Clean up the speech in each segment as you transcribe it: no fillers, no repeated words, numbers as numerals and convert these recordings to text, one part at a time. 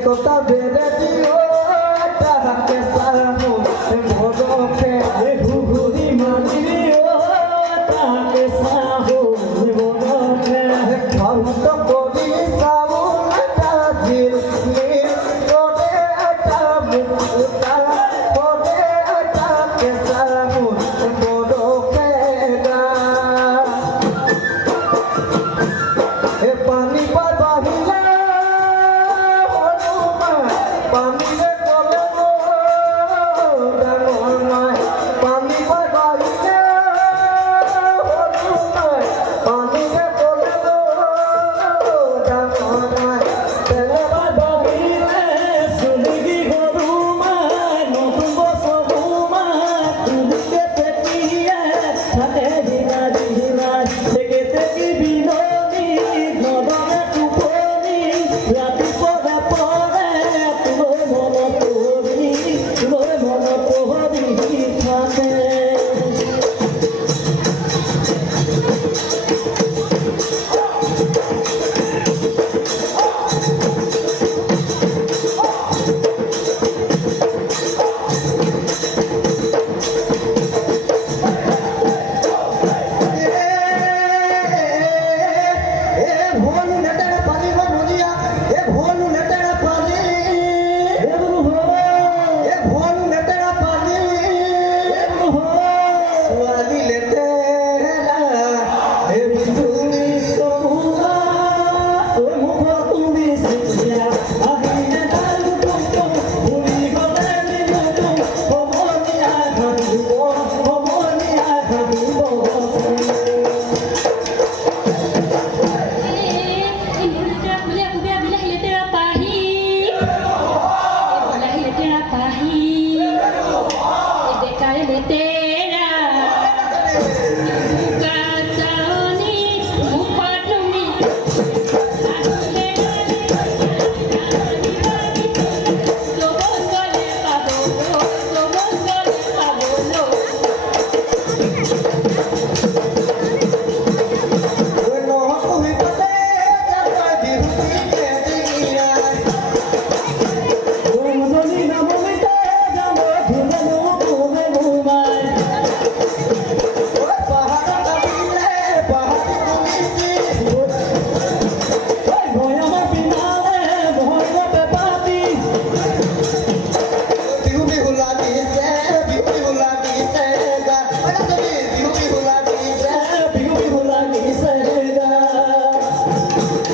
Kota beda dio tak kesamu bodoke huburi mandio tak kesamu bodoke kamu to kodi samu tajil lir kode atamu uta kode atak kesamu bodoke na pani par bahila Pani le kole mo dangon mai pani bai bai le holu mai pani le kole mo dangon mai tele bai bai le sunigi horu mai notun bosoru mai tulike petiye thate hina dekete ki binoni nodame tuponi rati pore pore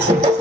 Thank you.